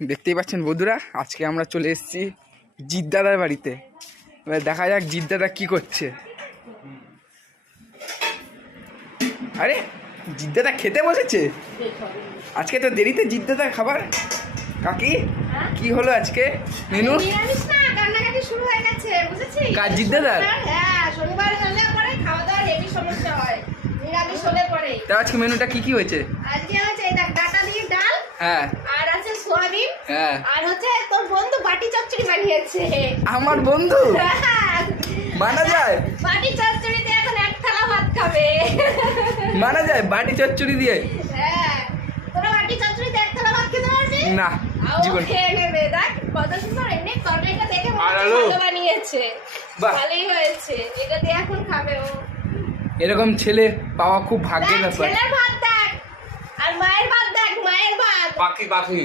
দেখতেই পাচ্ছেন বন্ধুরা, আজকে আমরা চলে এসেছি জিৎ দাদার বাড়িতে। এবার দেখা যাক জিৎ দাদা কী করছে। আরে জিৎ দাদা খেতে বসেছে আজকে, তো দেরিতে জিৎ দাদার খাবার। কাকি কি হলো আজকে মেনু? কাজ জিৎ দাদার? তা আজকে মেনুটা কি কি হয়েছে? আজকে হচ্ছে ডাটা দিয়ে ডাল, হ্যাঁ, আর আছে সোয়াবিন, হ্যাঁ, আর হচ্ছে তোর বন্ধু বাটি চচ্চড়ি বানিয়েছে। আমার বন্ধু মানা যায়? বাটি চচ্চড়িতে এখন এক থালা ভাত খাবে। মানা যায় বাটি চচ্চড়ি দিয়ে? হ্যাঁ, তোরা বাটি চচ্চড়িতে এক থালা ভাত খেতে পারবি না, জীবন খেয়ে নেবে। দেখ কত সুন্দর, এমনি তরকারিটা দেখে মনে আর হচ্ছে আলু ভালো বানিয়েছে। বাহ, ভালোই হয়েছে, এটা দিয়ে এখন খাবে ও। এরকম ছেলে পাওয়া খুব ভাগ্যের দেখ, ব্যাপার। ছেলের ভাত দেখ, আর মায়ের ভাত দেখ, মায়ের ভাত। পাখি পাখি